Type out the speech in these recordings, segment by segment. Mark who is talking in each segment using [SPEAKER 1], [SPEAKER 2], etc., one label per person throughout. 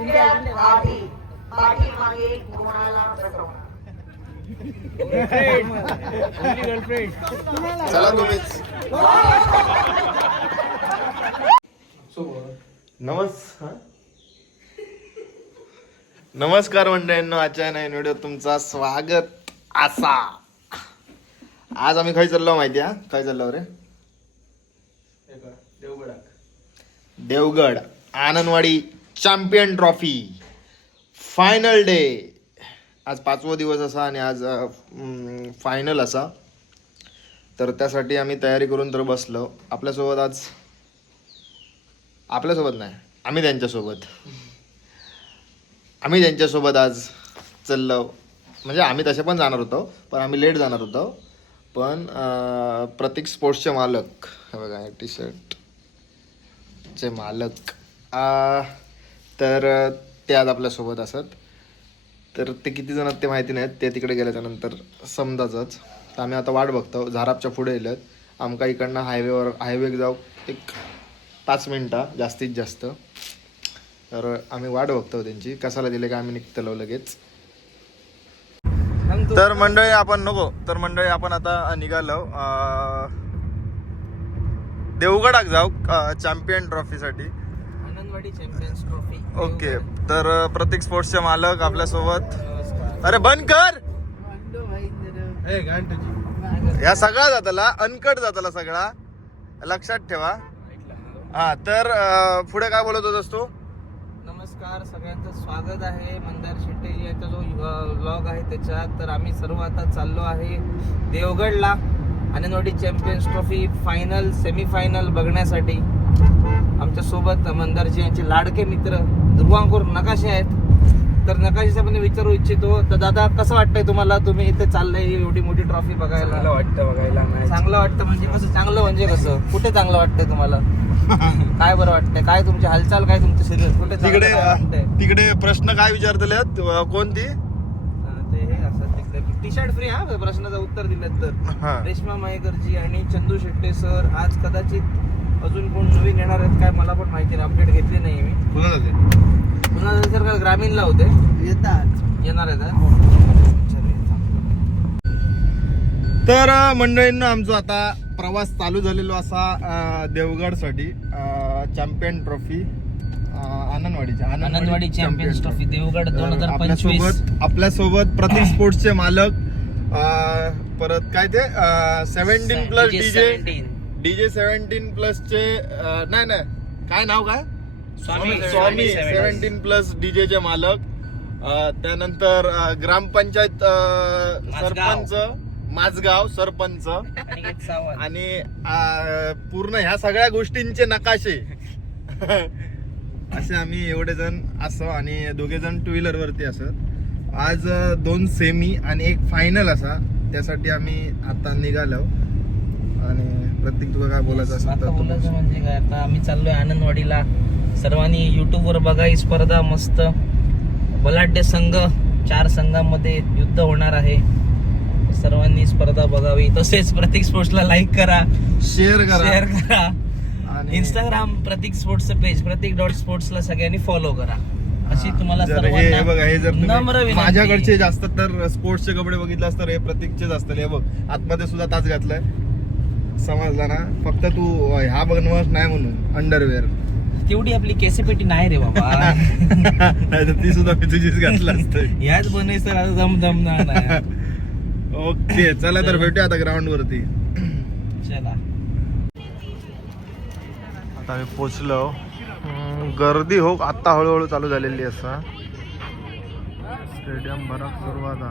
[SPEAKER 1] सगळ्यात आधी पाठीमागे कोणाला बसवणार
[SPEAKER 2] चला तुम्हीच नमस्कार नमस्कार मंडळींनो आजच्या नवीन व्हिडिओ तुमचा स्वागत असा. आज आम्ही खय चाललो माहिती हा? काय चाललो रे. Devgad Anandwadi. Champion trophy. Final day आज पाचवा दिवस असा आणि आज फायनल असा. तर त्यासाठी आम्ही तयारी करून तर बसलो. आपल्यासोबत आज आपल्यासोबत नाही आम्ही त्यांच्यासोबत. आम्ही त्यांच्यासोबत आज चाललो. म्हणजे आम्ही तसे पण जाणार होतो पण आम्ही लेट जाणार होतो. पण प्रतीक स्पोर्ट्सचे मालक. हे बघा टी शर्ट चे मालक. आ... तर ते आज आपल्यासोबत असत. तर ते किती जण ते माहिती नाहीत. ते तिकडे गेल्याच्यानंतर समजाच तर आम्ही आता वाट बघतो. झारापच्या पुढे येल्यात आमका इकडनं हायवेवर हायवे जाऊ. एक पाच मिनटं जास्तीत जास्त. तर आम्ही वाट बघतो त्यांची. कसाला दिले का आम्ही निघतलो लगेच. तर मंडळी आपण नको. तर मंडळी आपण आता निघालो. देवगडाक जाऊ. चॅम्पियन ट्रॉफीसाठी.
[SPEAKER 3] Champions trophy.
[SPEAKER 2] ओके तर अं, प्रतीक स्पोर्ट्सचे मालक आपल्यासोबत. अरे बंद कर! या सगळा जाताला अनकट जाताला सगळा. लक्षात ठेवा. हा तर पुढे काय बोलत होतास तू?
[SPEAKER 3] नमस्कार सगळ्यांचं स्वागत आहे. मंदार शेट्टी यांचा जो ब्लॉग आहे त्याच्यात. तर आम्ही सर्व आता चाललो आहे देवगडला. Anandwadi champions trophy final semifinal बघण्यासाठी. आमच्यासोबत मंदारजी यांचे लाडके मित्र ध्रुवांकूर नकाशे आहेत. तर नकाशीचा पण विचारू इच्छितो तर दादा कसं वाटतंय तुम्हाला? तुम्ही इथे चाललंय एवढी मोठी ट्रॉफी बघायला.
[SPEAKER 4] वाटतं बघायला
[SPEAKER 3] चांगलं वाटतं म्हणजे कसं? चांगलं म्हणजे कसं? कुठे चांगलं वाटतंय तुम्हाला? काय बरं वाटतंय? काय तुमची हालचाल काय तुमचं शरीर कुठे
[SPEAKER 2] तिकडे
[SPEAKER 3] काय वाटतंय?
[SPEAKER 2] तिकडे प्रश्न काय विचारतले कोणती?
[SPEAKER 3] अं, ते हे असं तिकडे. टी शर्ट फ्री हा? प्रश्नाचं उत्तर दिलं तर. रेश्मा मयेकरजी आणि चंदू शेट्टे सर आज कदाचित अजून कोण नवीन येणार आहेत काय मला पण माहिती नाही अपडेट घेतली नाही मी.
[SPEAKER 2] कुणाला ते?
[SPEAKER 3] पुन्हा सर काल ग्रामीणला होते.
[SPEAKER 4] येतात.
[SPEAKER 3] येणार आहेत हा?
[SPEAKER 2] तर मंडळींना आमचा आता प्रवास चालू झालेलो असा अं, देवगडसाठी चॅम्पियन ट्रॉफी आनंदवाडीच्या
[SPEAKER 3] आनंदवाडी चॅम्पियन्स ट्रॉफी. देवगड दोन हजार पंचवीस.
[SPEAKER 2] आपल्यासोबत आपल्यासोबत प्रतीक स्पोर्ट्सचे मालक अं, परत काय ते seventeen plus DJ DJ seventeen प्लसचे नाही नाही. काय नाव काय?
[SPEAKER 3] Swami
[SPEAKER 2] Swami seventeen. Plus DJ चे मालक त्यानंतर ग्रामपंचायत. सरपंच माझगाव सरपंच. आणि पूर्ण ह्या सगळ्या गोष्टींचे नकाशे. असे आम्ही एवढे जण असो आणि दोघे जण टू व्हीलर वरती असत. आज दोन सेमी आणि एक फायनल असा. त्यासाठी आम्ही आता निघालो. आणि प्रत्येक तुला काय बोलायचं असेल
[SPEAKER 3] आता
[SPEAKER 2] तर
[SPEAKER 3] बोलायचं
[SPEAKER 2] बोल.
[SPEAKER 3] म्हणजे काय? आता आम्ही चाललोय आनंदवाडीला. सर्वांनी युट्यूब वर बघा ही स्पर्धा मस्त. बलाढ्य संघ चार संघांमध्ये युद्ध होणार आहे. सर्वांनी स्पर्धा बघावी. तसेच प्रतीक स्पोर्ट्सला लाईक करा.
[SPEAKER 2] शेअर करा.
[SPEAKER 3] शेअर करा.
[SPEAKER 2] आणि
[SPEAKER 3] इंस्टाग्राम प्रतीक स्पोर्ट्सचं पेज प्रतीक डॉट स्पोर्ट्सला सगळ्यांनी फॉलो करा. अशी तुम्हाला
[SPEAKER 2] जर हे बघा हे जर तुम्ही. माझ्याकडचे जास्त तर स्पोर्ट्सचे कपडे बघितलास तर हे प्रतीकचेच असतात हे बघ आतमध्ये सुद्धा तास घातलाय. समजला ना फक्त तू ह्या बनवत नाही म्हणून अंडरवेअर
[SPEAKER 3] तेवढी आपली केसेपेटी नाही रे बाबा.
[SPEAKER 2] नाही ती सुद्धा मी तुझीच घातलं असतं.
[SPEAKER 3] याच बनायचं तर आता दम दम नाही.
[SPEAKER 2] ओके चला तर भेटूया आता ग्राउंड वरती.
[SPEAKER 3] चला.
[SPEAKER 2] आता आम्ही पोचलो. गर्दी हो आत्ता हळूहळू चालू झालेली असा. स्टेडियम भराक सुरुवात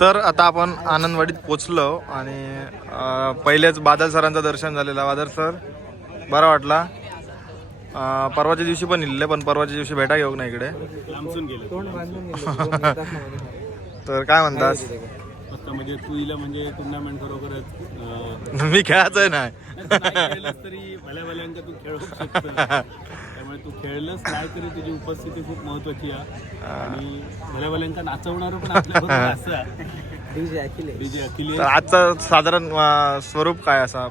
[SPEAKER 2] तर आता आपण आनंदवाडीत पोचलो आणि पहिलेच बादल सरांचं दर्शन झालेलं. बादल सर बरा वाटला? अं, परवाच्या दिवशी पण इल्ले पण परवाच्या दिवशी भेटा घेऊ ना इकडे. तर काय म्हणतास?
[SPEAKER 4] फक्त म्हणजे तू हिला म्हणजे टुर्नामेंट खरोखरच
[SPEAKER 2] मी खेळायचंय नाही
[SPEAKER 4] तरी भल्या तू खेळू शकतो त्यामुळे तू खेळलंस नाही तरी तुझी उपस्थिती खूप महत्वाची आहे. आणि भल्या भल्यांका नाचवणार पण असं
[SPEAKER 3] डीजे अखिलेश.
[SPEAKER 2] तर आजचं साधारण स्वरूप काय असा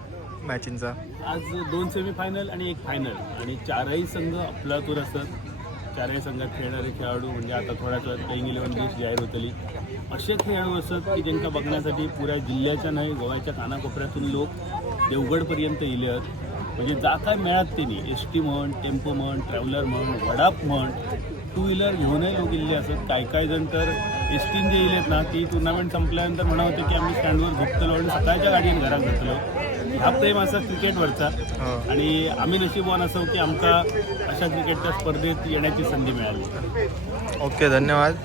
[SPEAKER 2] मॅचिंगचा?
[SPEAKER 4] आज दोन सेमीफायनल आणि एक फायनल आणि चारही संघ अफलातूर असतात. चारही संघात खेळणारे खेळाडू म्हणजे आता थोड्याच वेळात प्लेईंग इलेव्हन लिस्ट जाहीर होतली. असे खेळाडू असतात की ज्यांका बघण्यासाठी पुऱ्या जिल्ह्याच्या नाही गोव्याच्या कानाकोपऱ्यातून लोक देवगडपर्यंत येले आहेत. म्हणजे जा काय मिळत त्यांनी एस टी म्हण टेम्पो म्हण ट्रॅव्हलर म्हण वडाप म्हण टू व्हीलर घेऊनही लोक गेलेले असतात काय काय जण तर एस टीन जे येलेत ना ती टुर्नामेंट संपल्यानंतर म्हणा होते की आम्ही स्टँडवर झोपतलो आणि सकाळच्या गाडीने घरात घेतलो हा प्रेम असा क्रिकेटवरचा. आणि आम्ही नशीबवान असो की आमका अशा क्रिकेटच्या स्पर्धेत येण्याची संधी मिळाली.
[SPEAKER 2] ओके धन्यवाद.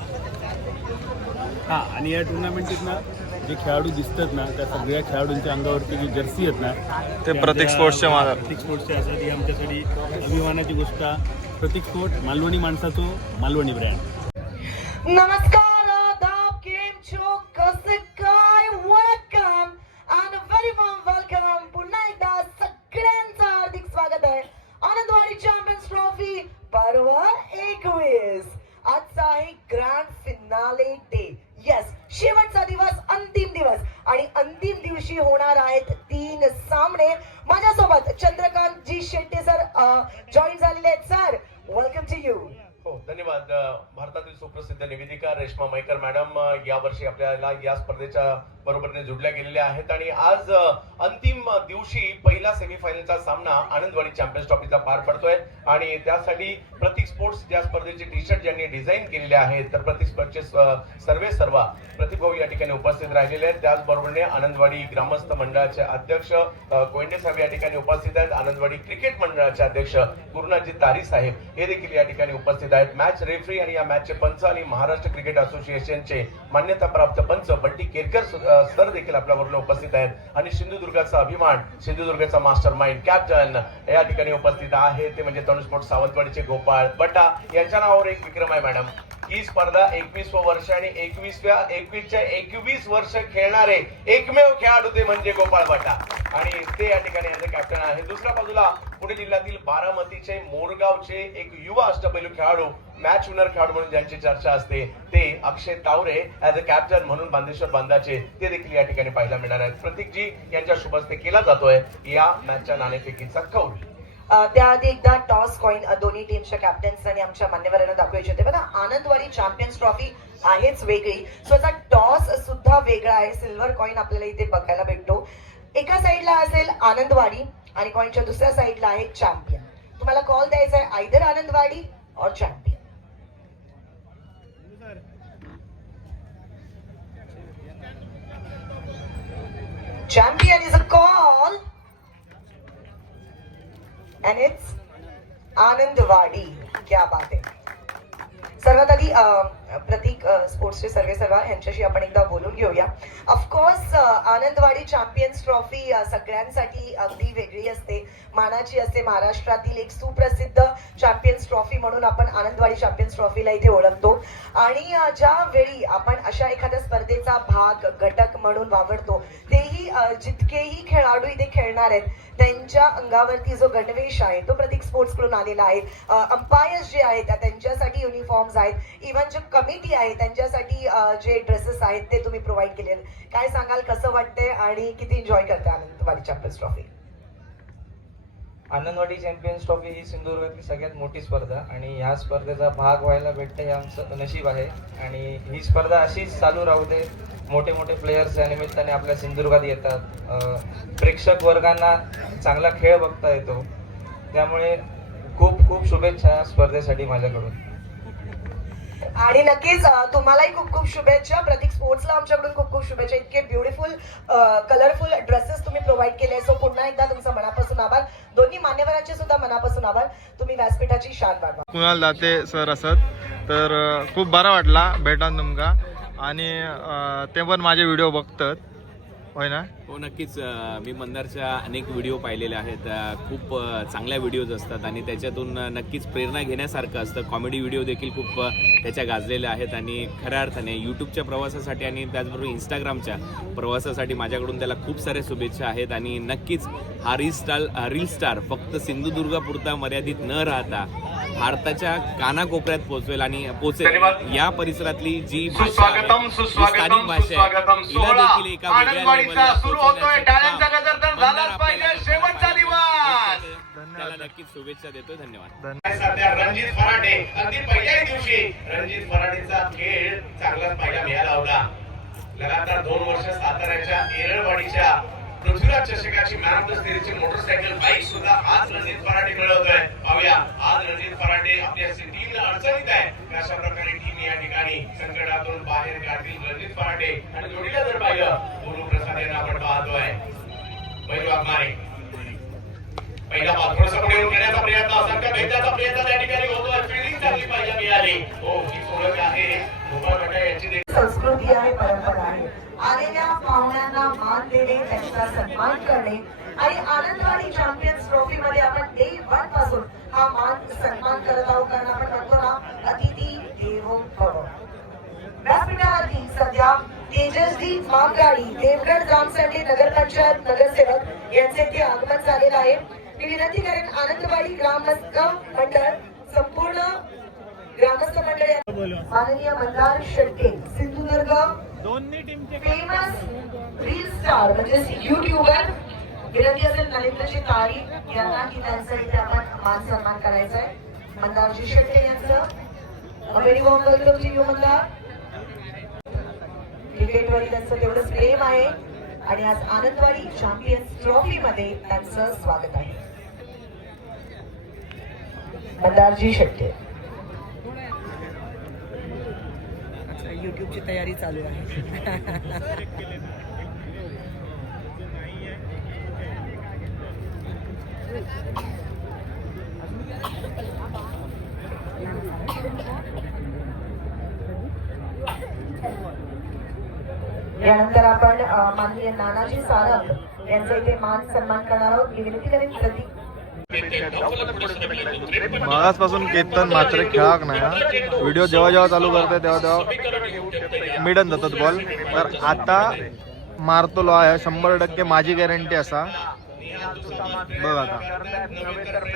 [SPEAKER 4] हां आणि या टुर्नामेंटीत ना जे खेळाडू दिसतात ना त्या सगळ्या खेळाडूंच्या अंगावरती जी जर्सी आहेत ना
[SPEAKER 2] ते
[SPEAKER 4] त्या
[SPEAKER 2] प्रतीक
[SPEAKER 4] ज्या-
[SPEAKER 2] स्पोर्ट्सचे मालक.
[SPEAKER 4] प्रतीक स्पोर्ट्सचे असतात. ही आमच्यासाठी अभिमानाची गोष्ट. आहे. प्रतीक स्पोर्ट मालवणी माणसाचो मालवणी ब्रँड
[SPEAKER 1] नमस्कार आदाब केम छो कसे काय? वेलकम आणि व्हेरी वॉर्म वेलकम पुन्हा एकदा सगळ्यांचं हार्दिक स्वागत आहे. आनंदवाडी चॅम्पियन्स ट्रॉफी पर्व एकवीस. आजचा आहे ग्रँड फिनाले डे येस शेवटचा दिवस अंतिम दिवस. आणि अंतिम दिवशी होणार आहेत तीन सामने. माझ्यासोबत चंद्रकांत जी शेट्टी सर जॉईन झालेले आहेत. सर वेलकम टू यू
[SPEAKER 5] हो धन्यवाद भारतातील सुप्रसिद्ध निवेदिका रेश्मा मैकर मॅडम या यावर्षी आपल्याला या स्पर्धेच्या बरोबरीने जुडल्या गेलेल्या आहेत. आणि आज अंतिम दिवशी पहिला सेमीफायनलचा सामना आनंदवाडी चॅम्पियन्स ट्रॉफीचा पार पडतोय. आणि त्यासाठी प्रतीक स्पोर्ट्स या स्पर्धेचे टी शर्ट ज्यांनी डिझाईन केलेले आहेत तर प्रतीक स्पोर्टचे सर्वे सर्व प्रतीक भाऊ या ठिकाणी उपस्थित राहिलेले आहेत. त्याचबरोबरने आनंदवाडी ग्रामस्थ मंडळाचे अध्यक्ष अ, कोयंडे साहेब या ठिकाणी उपस्थित आहेत. आनंदवाडी क्रिकेट मंडळाचे अध्यक्ष गुरुनाथजी तारी साहेब हे देखील या ठिकाणी उपस्थित आहेत. मॅच रेफरी आणि या मॅचचे पंच आणि महाराष्ट्र क्रिकेट असोसिएशनचे मान्यताप्राप्त पंच बंटी केरकर सर देखील आपल्याबरोबर उपस्थित आहेत. आणि सिंधुदुर्गाचा अभिमान सिंधुदुर्गाचा मास्टर माइंड कॅप्टन या ठिकाणी उपस्थित आहे. ते म्हणजे तनुज सावंतवाडीचे गोपाळ बटा. यांच्या नावावर एक विक्रम आहे मॅडम ही स्पर्धा एकवीस वर्ष आणि एकवीसव्या एकवीसच्या एकवीस वर्ष खेळणारे एकमेव खेळाडू ते म्हणजे गोपाळ बटा. आणि ते या ठिकाणी कॅप्टन आहे. दुसऱ्या बाजूला पुणे जिल्ह्यातील बारामतीचे मोरगावचे एक युवा अष्टपैलू खेळाडू मॅच विनर खेळाडू म्हणून ज्यांची चर्चा असते ते अक्षय तावरे ऍज अ कॅप्टन म्हणून बांदेश्वर बांधाचे ते देखील या ठिकाणी पाहायला मिळणार आहेत. प्रतीकजी यांच्या शुभस्ते केला जातोय या मॅचच्या नाणेफेकीचा कौल.
[SPEAKER 1] त्याआधी एकदा टॉस कॉइन दोन्ही टीमच्या कॅप्टन्स आणि आमच्या मान्यवरांना दाखवायचे होते बघा आनंदवाडी चॅम्पियन्स ट्रॉफी आहेच वेगळी. सो आता टॉस सुद्धा वेगळा आहे. सिल्वर कॉइन आपल्याला इथे बघायला भेटतो. एका साईडला असेल आनंदवाडी आणि कॉइनच्या दुसऱ्या साईडला आहे चॅम्पियन. तुम्हाला कॉल द्यायचा आहे either Anandwadi or champion. Champion is a call and it's Anandwadi. क्या बात आहे सर्वात आधी प्रतीक स्पोर्ट्सचे सर्वे सर्वा यांच्याशी आपण एकदा बोलून घेऊया. ऑफकोर्स आनंदवाडी चॅम्पियन्स ट्रॉफी सगळ्यांसाठी अगदी वेगळी असते. मानाची असते. महाराष्ट्रातील एक सुप्रसिद्ध चॅम्पियन्स ट्रॉफी म्हणून आपण आनंदवाडी चॅम्पियन्स ट्रॉफीला इथे ओळखतो. आणि ज्या ज्यावेळी आपण अशा एखाद्या स्पर्धेचा भाग घटक म्हणून वावरतो तेही जितकेही खेळाडू इथे खेळणार आहेत त्यांच्या अंगावरती जो गणवेश आहे तो प्रतीक स्पोर्ट्सकडून आलेला आहे. अंपायर्स जे आहेत त्या- त्यांच्यासाठी युनिफॉर्म्स आहेत. इव्हन जे कमिटी आहे त्यांच्यासाठी जे ड्रेसेस आहेत ते तुम्ही प्रोव्हाइड केले काय सांगाल कसं वाटतंय आणि किती एन्जॉय करते Anandwadi champions trophy
[SPEAKER 3] Anandwadi champions trophy ही सिंधुदुर्गातली सगळ्यात मोठी स्पर्धा आणि ह्या स्पर्धेचा भाग व्हायला भेटतं हे आमचं नशीब आहे. आणि ही स्पर्धा अशीच चालू राहू दे. मोठे मोठे प्लेयर्स या निमित्ताने आपल्या सिंधुदुर्गात येतात. प्रेक्षक वर्गांना चांगला खेळ बघता येतो. त्यामुळे खूप खूप शुभेच्छा स्पर्धेसाठी माझ्याकडून.
[SPEAKER 1] आणि नक्कीच तुम्हालाही खूप खूप शुभेच्छा. प्रतीक स्पोर्ट्सला आमच्याकडून खूप खूप शुभेच्छा. इतके ब्युटिफुल कलरफुल ड्रेसेस तुम्ही प्रोव्हाइड केले. सो पुन्हा एकदा तुमचा मनापासून आभार. दोन्ही मान्यवरांचे सुद्धा मनापासून आभार. तुम्ही व्यासपीठाची शान वाढवा
[SPEAKER 2] कुणाल दाते सर असत. तर खूप बरा वाटला. भेटान तुमका. आणि ते पण माझे व्हिडिओ बघतात. होय ना?
[SPEAKER 4] हो नक्कीच. मी मंदारच्या अनेक व्हिडिओ पाहिलेले आहेत. खूप चांगल्या व्हिडिओज असतात आणि त्याच्यातून नक्कीच प्रेरणा घेण्यासारखं असतं. कॉमेडी व्हिडिओ देखील खूप त्याच्या गाजलेल्या आहेत आणि खऱ्या अर्थाने यूट्यूबच्या प्रवासासाठी आणि त्याचबरोबर इंस्टाग्रामच्या प्रवासासाठी माझ्याकडून त्याला खूप साऱ्या शुभेच्छा आहेत. आणि नक्कीच हा रील स्टार रील स्टार फक्त सिंधुदुर्गापुरता मर्यादित न राहता
[SPEAKER 6] भारताच्या कानाकोपऱ्यात पोहोचवेल आणि पोहोचेल. या परिसरातली जी भाषा स्थानिक भाषा आहे,
[SPEAKER 5] सोहळा
[SPEAKER 6] देखील एका त्याला नक्कीच शुभेच्छा देतो धन्यवाद.
[SPEAKER 5] सध्या रणजित फराटे अगदी पहिल्याच दिवशी रणजित फराटेचा खेळ चांगलाच पाहायला मिळाला होता. लगातार दोन वर्ष साताऱ्याच्या एरळवाडीच्या पृथ्वीराज चषकाची मॅन ऑफ द सिरीजची मोटरसायकल बाईक सुद्धा आज रणजित फराटे आहे पाहूया आज रणजित फराटे आपल्या टीमला अडचणीत आहे. अशा प्रकारे टीम या ठिकाणी संकटातून बाहेर काढतील रणजित फराटे आणि जोडीला जर पाहिलं गुरुप्रसाद यांना आपण पाहतोय. बैल मारे. पहिला पाच थोडस पुढे येऊन घेण्याचा प्रयत्न संघ भेदण्याचा प्रयत्न त्या ठिकाणी होतोय. फिल्डिंग चांगली पाहिजे मिळाली. हो ही सोडत आहे.
[SPEAKER 1] संस्कृती आहे परंपरा आहे. आलेल्या पाहुण्यांना मान देणे त्यांचा सन्मान करणे आणि आनंदवाडी चॅम्पियन्स ट्रॉफी मध्ये आपण डे वनपासून हा मान सन्मान करत आहोत. कारण आपण म्हणतो ना अतिथी देवो भव. व्यासपीठावरती सध्या तेजस्वी मामगाडी देवगड ग्रामसाठी नगरपंचायत नगरसेवक यांचे ते आगमन झालेलं आहे. मी विनंती करेन आनंदवाडी ग्रामस्थ मंडळ संपूर्ण ग्रामस्थ मंडळ माननीय Malhar Shette Sindhudurg famous reel star म्हणजेच युट्यूबर विनंती असेल नरेंद्रजी तारी यांना की त्यांचा इथे आपण मान सन्मान करायचा आहे मंदारजी शेट्टे यांचं. Very warm welcome to you Malhar क्रिकेटवर त्यांचं तेवढंच प्रेम आहे. आणि आज आनंदवाडी चॅम्पियन्स ट्रॉफी मध्ये त्यांचं स्वागत आहे. मंदारजी शेट्टे. युट्यूबची तयारी चालू आहे. यानंतर आपण माननीय नानाजी सारंग यांचा इथे मान सन्मान करणार आहोत. विनंती करेन प्रतीक
[SPEAKER 2] मागासपासून केतन मात्र खेळाक नाही व्हिडिओ जेव्हा जेव्हा चालू करते तेव्हा तेव्हा मिडन जातात बॉल. तर आता मारतोलो आहे शंभर टक्के माझी गॅरंटी असा. बघ आता.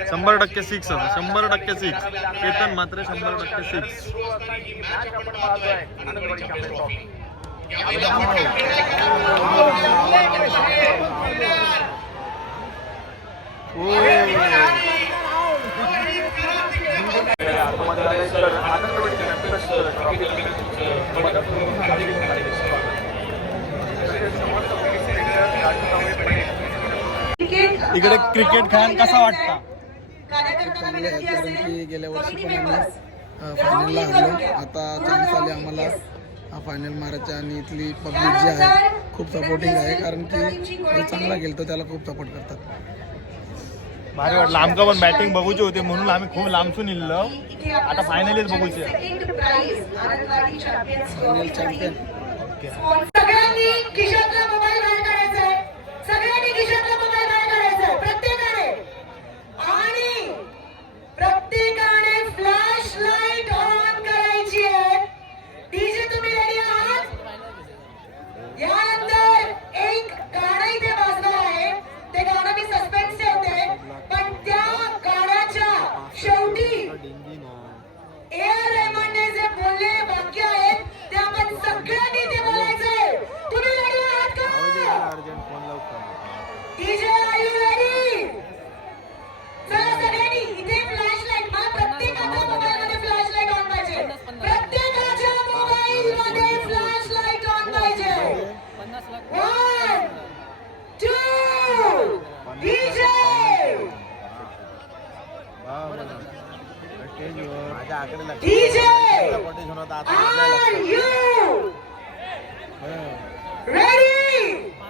[SPEAKER 2] शंभर टक्के सिक्स असा शंभर टक्के सिक्स केतन मात्र शंभर टक्के सिक्स
[SPEAKER 5] सुरू असणारी ही मॅच आपण पाहतोय आनंदवाडी चॅम्पियन्स ट्रॉफी
[SPEAKER 2] इकडे क्रिकेट खेळ कसा वाटतं?
[SPEAKER 7] चांगले आहे कारण की गेल्या वर्षी पण आम्ही फायनलला हरलो आता चान्स आले आम्हाला फायनल मारायचा आणि इथली पब्लिक जी आहे खूप सपोर्टिंग आहे कारण की चांगला गेलतो त्याला खूप सपोर्ट करतात.
[SPEAKER 2] भारी वाटलं. आमका पण बॅटिंग बघूची होती म्हणून आम्ही खूप लांबसून इल्लो आता फायनलीच बघूची.
[SPEAKER 7] चॅम्पियन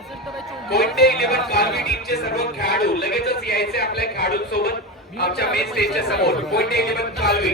[SPEAKER 1] कोणत्याही
[SPEAKER 5] कोणते इलेव्हन कार्वी टीमचे सर्व खेळाडू लगेचच यायचे आपल्या खेळाडूंसोबत आमच्या मेन स्टेजच्या समोर. कोणते इलेव्हन कार्वी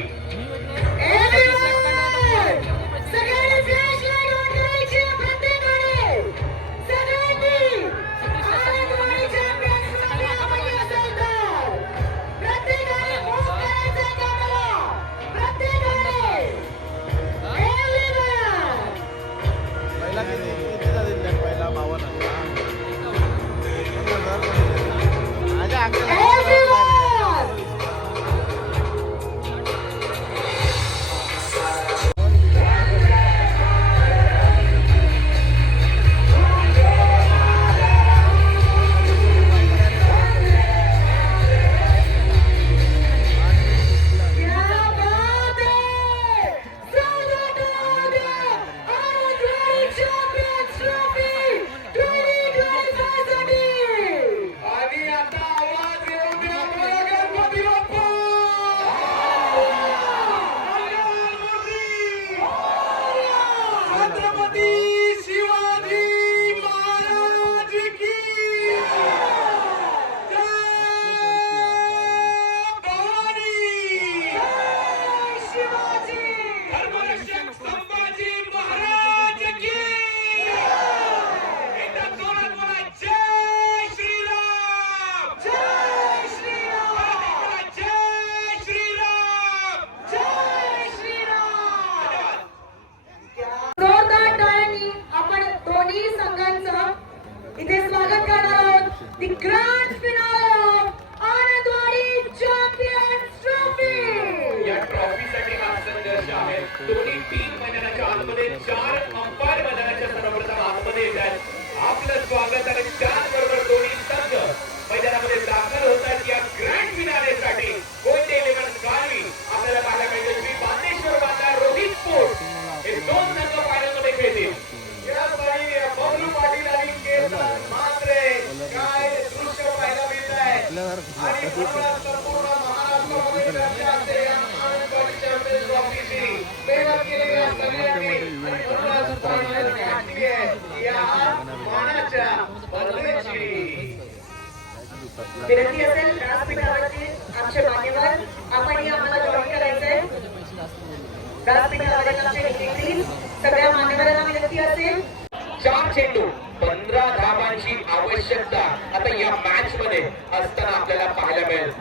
[SPEAKER 7] विनंती असेल आमचे मान्यवर आपण हे आम्हाला जॉईन करायचंय व्यासपीठावरील सगळ्या मान्यवरांना विनंती असेल
[SPEAKER 5] चार चेंडू पंधरा धावांची आवश्यकता आता या मॅच मध्ये असताना आपल्याला पाहायला मिळेल.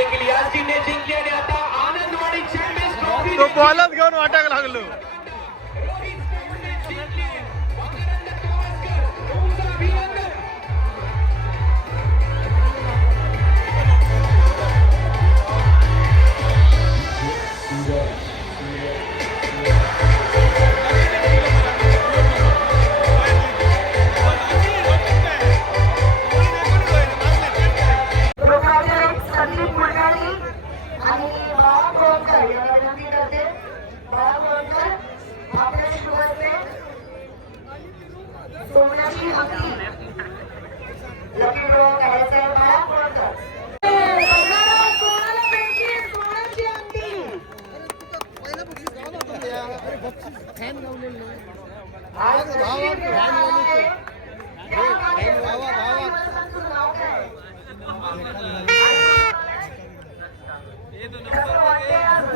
[SPEAKER 5] देखील या टीमने जिंकली आणि आता आनंदवाडी चॅम्पियन्स ट्रॉफी
[SPEAKER 1] तो बॉलच घेऊन वाटायला लागलो.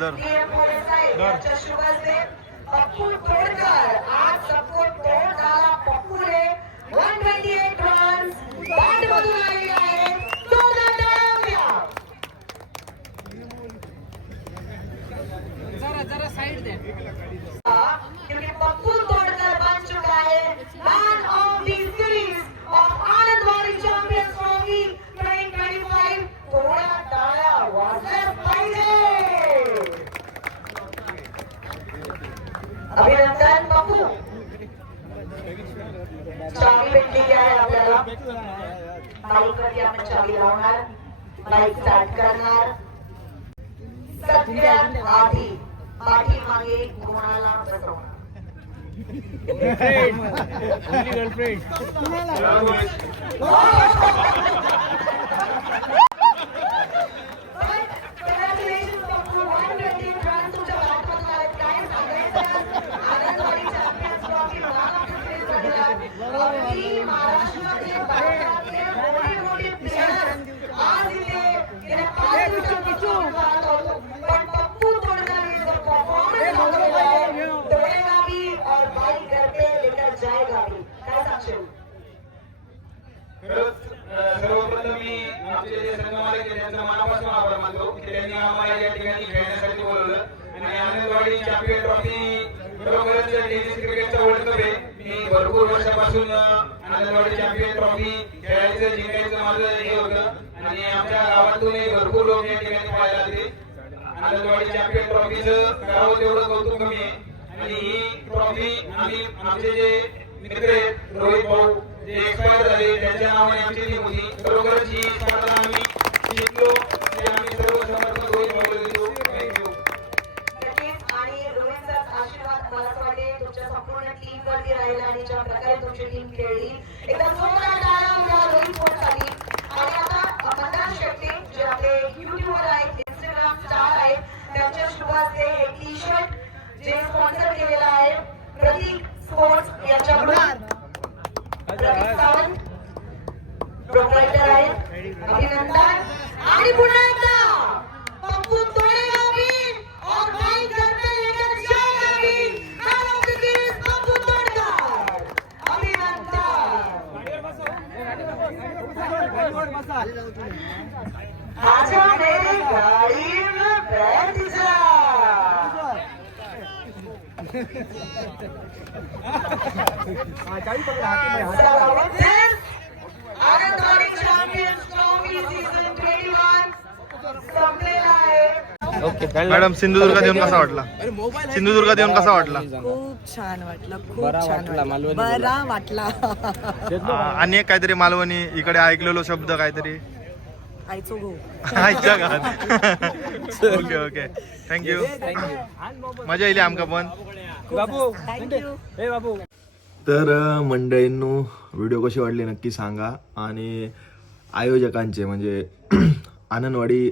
[SPEAKER 7] दर. पप्पू तोडकर आज सबको तोड झाला पप्पूले 128 रन्स जरा जरा साइड दे। आहेत बापू चावी भेटलेली आहे आपल्याला.
[SPEAKER 1] तालुक्यात आपण चावी लावणार. बाईक स्टार्ट करणार. सगळ्यात आधी पाठी कोणाला बसवणार?
[SPEAKER 8] गर्लफ्रेंड सर्वप्रथम मी आमचे जे त्यांचा मनापासून आभार मानतो त्यांनी आम्हाला या ठिकाणी खेळण्यासाठी बोलवलं. आणि आनंदवाडी चॅम्पियन ट्रॉफी खरोखरच टेनिस क्रिकेटचा वर्ल्ड कप आहे मी भरपूर वर्षापासून आनंदवाडी चॅम्पियन ट्रॉफी खेळायचं जिंकायचं माझं हे होतं. आणि आमच्या गावातूनही भरपूर लोक या ठिकाणी पाहायला आले. आनंदवाडी चॅम्पियन ट्रॉफीचं कौतुक कमी आहे. आणि ही ट्रॉफी आम्ही आमचे जे मित्र रोहित भाऊ जे एक्सपायर झाले त्यांच्या नावाने आमची टीम होती. खरोखरच ही स्पर्धा आम्ही जिंकलो. ते आम्ही सर्व समर्थन रोहित भाऊला देतो. थँक्यू
[SPEAKER 1] नक्कीच. आणि आशीर्वाद मला असं वाटते तुमच्या संपूर्ण टीम वरती राहिला आणि ज्या प्रकारे तुमची टीम खेळली. एकदम जोरदार टाळ्या उद्या रोहित आणि आता शेट्टी जे आपले युट्यूबर आहेत इंस्टाग्राम स्टार आहेत त्यांच्या शुभ हे टी शर्ट जे स्पॉन्सर केलेलं आहे प्रतीक स्पोर्ट्स यांच्याकडून प्रतीक सावंत प्रोप्रायटर आहेत अभिनंदन. आणि पुन्हा एकदा पप्पू और करते लेकर ऑफ द सीरीज पप्पू तोडकर अभिनंदन. आजा मेरी गाड़ी में बैठ जा So with this, Anandwadi champions trophy season 21 संपलेला आहे
[SPEAKER 3] ओके
[SPEAKER 2] मॅडम सिंधुदुर्गात येऊन कसा वाटला? सिंधुदुर्गात येऊन कसा वाटला?
[SPEAKER 9] खूप छान वाटलं खूप
[SPEAKER 3] बरा
[SPEAKER 9] छान
[SPEAKER 3] वाटला, मालवणी
[SPEAKER 9] वाटलं बरा वाटला.
[SPEAKER 2] आणि एक काहीतरी मालवणी इकडे ऐकलेलो शब्द काहीतरी. Okay okay. थँक्यू मजा येईल आमका पण.
[SPEAKER 9] थँक्यू
[SPEAKER 2] तर अ, मंडळींनो व्हिडिओ कशी वाटली नक्की सांगा. आणि आयोजकांचे म्हणजे आनंदवाडी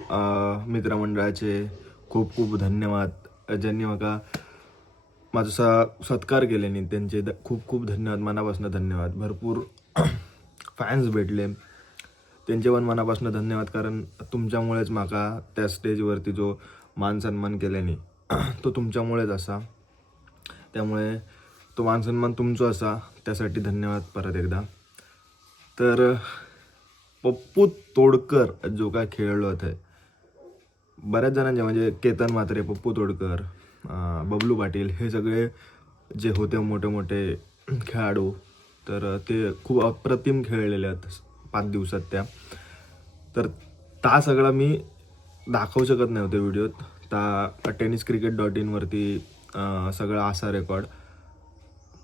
[SPEAKER 2] मित्रमंडळाचे खूप खूप धन्यवाद. ज्यांनी मला माझा स सत्कार केल्याने त्यांचे द- खूप खूप धन्यवाद. मनापासून धन्यवाद. भरपूर फॅन्स भेटले. त्यांचे पण मनापासून धन्यवाद कारण तुमच्यामुळेच माका त्या स्टेजवरती जो मान सन्मान केल्याने तो तुमच्यामुळेच असा. त्यामुळे तो मान सन्मान तुमचो असा. त्यासाठी धन्यवाद परत एकदा. तर पप्पू तोडकर जो काय खेळलो आहे बऱ्याच जणांचे म्हणजे केतन म्हात्रे पप्पू तोडकर बबलू पाटील हे सगळे जे होते मोठे मोठे खेळाडू तर ते खूप अप्रतिम खेळलेले आहेत. पाच दिवसात त्या. तर ता सगळा मी दाखवू शकत नाही व्हिडिओत. ता टेनिस क्रिकेट डॉट इनवरती सगळं असा रेकॉर्ड.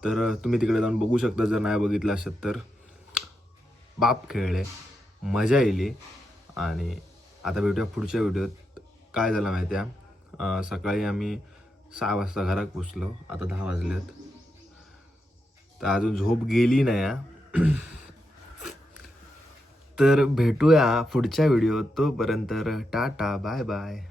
[SPEAKER 2] तर तुम्ही तिकडे जाऊन बघू शकता जर नाही बघितलं असेल तर. बाप खेळले मजा येईल आणि आता भेटूया पुढच्या व्हिडिओत. काय झालं माहिती आहे सकाळी आम्ही सहा वाजता घरात पोचलो आता दहा वाजलेत. तर अजून झोप गेली नाही हा. तर भेटूया पुढच्या व्हिडिओत. तोपर्यंत टाटा बाय बाय